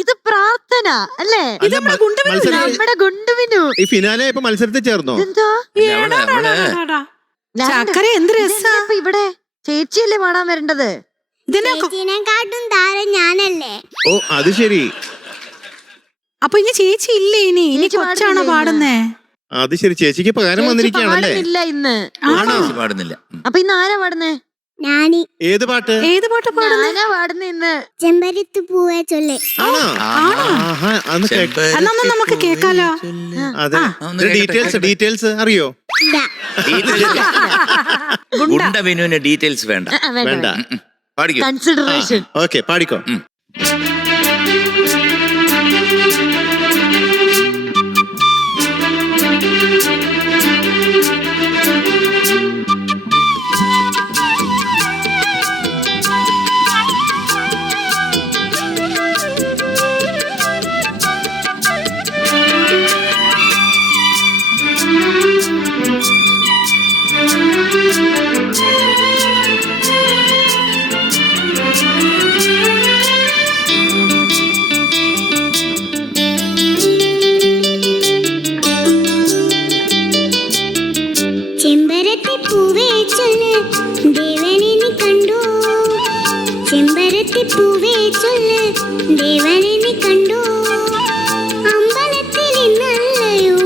ഇത് പ്രാർത്ഥന അല്ലേ? നമ്മുടെ ഗുണ്ടുവിനു ഈ ഫിനാലെ ഇപ്പൊ മത്സരത്തിൽ ചേർന്നോ? ഇവിടെ ചേച്ചിയല്ലേ പാടാൻ വരേണ്ടത്? ഇതിനെക്കാട്ടും താരം ഞാനല്ലേ? ഓ അത് ശരി. അപ്പൊ ഇനി ചേച്ചി ഇല്ലേ? ഇനി കൊച്ചാണോ പാടുന്നേ? അത് ശരി, ചേച്ചിക്ക് പകരം വന്നിരിക്കുകയാണല്ലേ? ഇന്ന് പാടുന്നില്ല. അപ്പൊ ഇന്ന് ആരാ പാടുന്നേ? ഞാന്. ഏത് പാട്ട് പാടുന്ന ഇന്ന്? ചെമ്പരത്തി പൂവേ ചൊല്ലേ. നമുക്ക് കേക്കാലോ. അതെ, ഡീറ്റെയിൽസ് അറിയോ? ഗുണ്ടവിനുവിന് ഡീറ്റെയിൽസ് വേണ്ട. പാടിക്കോ. കൺസിഡറേഷൻ. ഓക്കെ, പാടിക്കോ. ചെമ്പരത്തി പൂവേ ചൊല്ല് ദേവനെ കണ്ടു. ചെമ്പരത്തി പൂവേ ചൊല്ല് ദേവനെ കണ്ടു. അമ്പലത്തിൽ ഇന്നല്ലയോ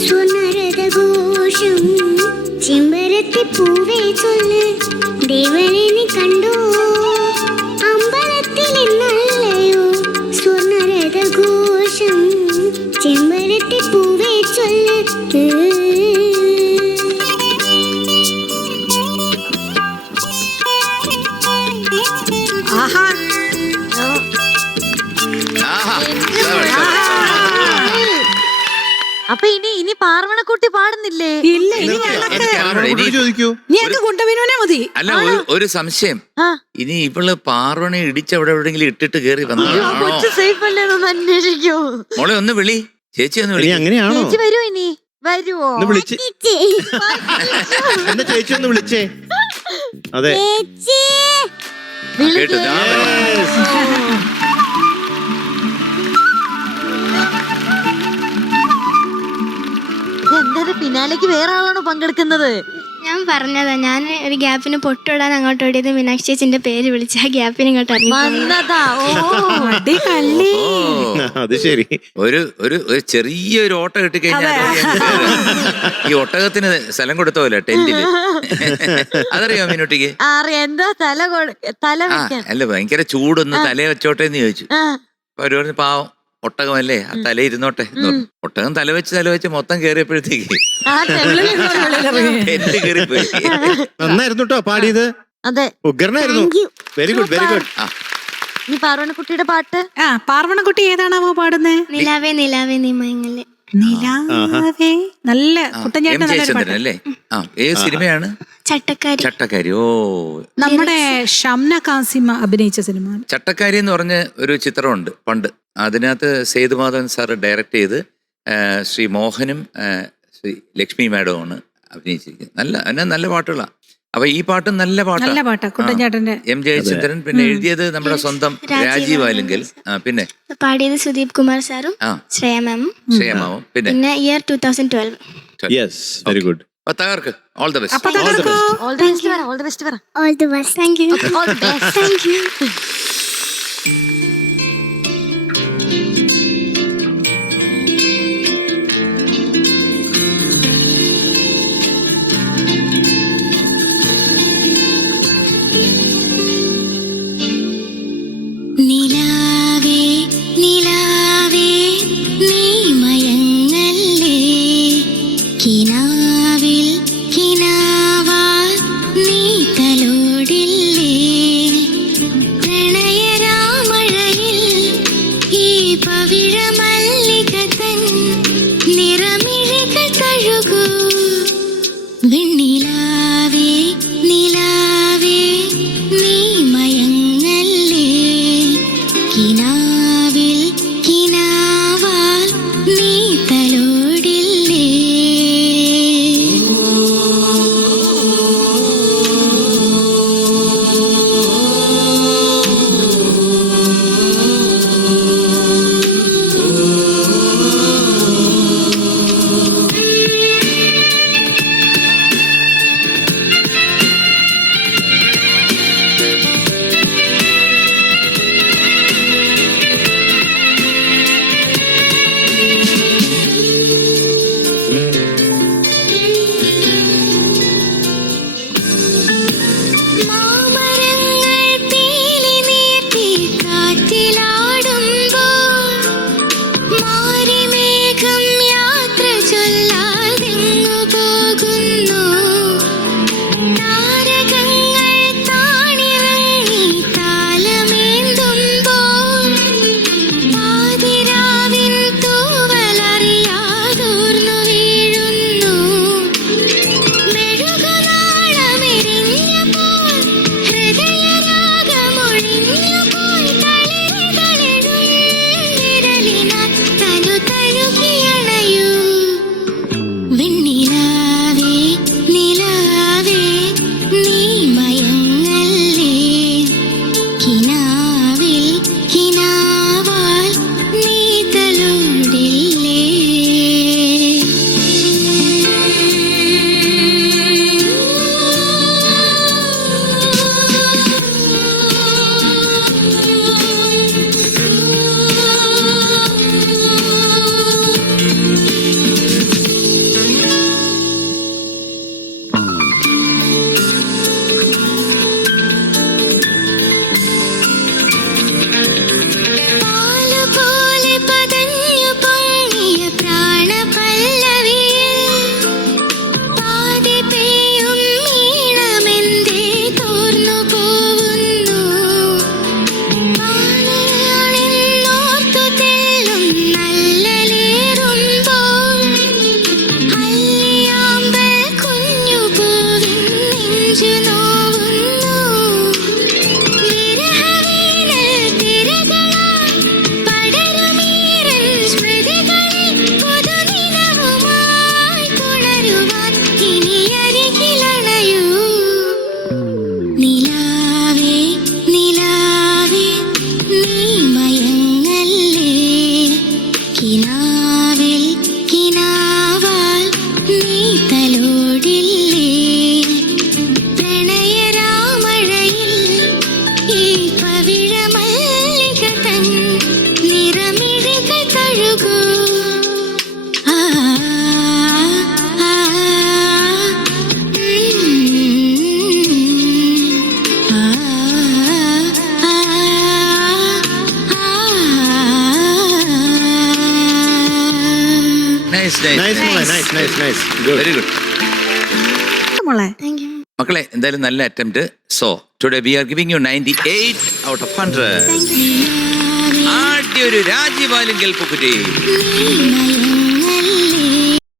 സ്വർണ്ണരഥഘോഷം. ചെമ്പരത്തി പൂവേ ചൊല്ല് ദേവനെ കണ്ടു. അമ്പലത്തിൽ ഇന്നല്ലയോ സ്വർണ്ണരഥഘോഷം. ചെമ്പരത്തി പൂവേ ചൊല്ല്. അപ്പൊ ഇനി പാർവണക്കുട്ടി പാടുന്നില്ലേ? ഇല്ല, ചോദിക്കൂ. മതി. അല്ല, ഒരു സംശയം. ഇനി ഇവള് പാർവണ ഇടിച്ചവിടെ എവിടെയെങ്കിലും ഇട്ടിട്ട് കേറി വന്നതാണോ? സേഫ് അല്ലേന്നൊന്ന് അന്വേഷിക്കൂ. മോളെ ഒന്ന് വിളി, ചേച്ചി ഒന്ന് വിളി. അങ്ങനെയാണോ? ചേച്ചി വരുമോ? ഇനി വരുവോ? ചേച്ചി ഒന്ന് വിളിച്ചേ. അതെ, കേട്ടു. എന്തായാലും ഫിനാലേക്ക് വേറെ ആളാണോ പങ്കെടുക്കുന്നത്? ഞാൻ പറഞ്ഞതാ, ഞാൻ ഒരു ഗ്യാപ്പിന് പൊട്ടിടാൻ അങ്ങോട്ട് ഓടിയത് മീനാക്ഷി ചേച്ചിന്റെ പേര് വിളിച്ച് ആ ഗ്യാപ്പിന് ഇങ്ങോട്ട് വന്നതാ. അത് ശരി. ഒരു ചെറിയൊരു ഓട്ട കിട്ടിക്കഴിഞ്ഞാൽ ഈ ഒട്ടകത്തിന് സ്ഥലം കൊടുത്തോല്ലോ ടെന്റില്. അതറിയോ മീനുട്ടിക്ക്? എന്താ തല അല്ല, ഭയങ്കര ചൂടൊന്ന് തലയെ വെച്ചോട്ടെ എന്ന് ചോദിച്ചു. അപ്പൊ അവര് പറഞ്ഞു പാവം ഒട്ടകമല്ലേ, ആ തല ഇരുന്നോട്ടെ. ഒട്ടകം തല വെച്ച് മൊത്തം കേറിയപ്പോഴത്തേക്ക് ടെന്റ് കേറിപ്പോയി. നന്നായിരുന്നു കേട്ടോ പാടിയത്. അതെ, ഉഗ്രനായിരുന്നു. Very good, very good. ഈ പാർവണക്കുട്ടിയുടെ പാട്ട്. പാർവണക്കുട്ടി ഏതാണാവോ പാടുന്നേ? നിലാവേ നിലാവേ നീ മയങ്ങല്ലേ. നിലാവേ. നല്ല കുട്ടഞ്ചേട്ടൻ അല്ലേ? ഏത് സിനിമയാണ്? ചട്ടക്കാരി. ഓ, നമ്മുടെ ഷംന കാസിമ അഭിനയിച്ച സിനിമ ചട്ടക്കാരി എന്ന് പറഞ്ഞ ഒരു ചിത്രമുണ്ട് പണ്ട്. അതിനകത്ത് സേതുമാധവൻ സാറ് ഡയറക്റ്റ് ചെയ്ത് ശ്രീ മോഹനും ശ്രീ ലക്ഷ്മി മാഡവുമാണ് അഭിനയിച്ചിരിക്കുന്നത്. നല്ല പാട്ടുകളാ. അപ്പൊ ഈ പാട്ടും നല്ല പാട്ടാണ്. കുട്ടഞ്ചേട്ടന്റെ. എം ജയചന്ദ്രൻ. പിന്നെ എഴുതിയത് നമ്മുടെ സ്വന്തം രാജീവ് ആലെങ്കിൽ. പിന്നെ പാടിയത് സുദീപ് കുമാർ സാറും ശ്രേയമാമും. പിന്നെ ഇയർ 2012. Yes, very good. തകർക്ക്. All the best. All the best. Thank you. Thank you. നിലാവേ നിലാവേ നീ മയങ്ങല്ലേ. കിനാവിൽ കിനാവാൽ നീ തലോടില്ലേ. പ്രണയരാമഴയിൽ ഈ പവിഴം നൈസ് നൈസ് മോളെ, nice nice nice. Good. Very good. മോളെ താങ്ക് യു. മക്കളെ എന്തായാലും നല്ല attempt. So today we are giving you 98 out of 100. ആദ്യ ഒരു രാജീവാലും കേൾപ്പുകുറ്റി.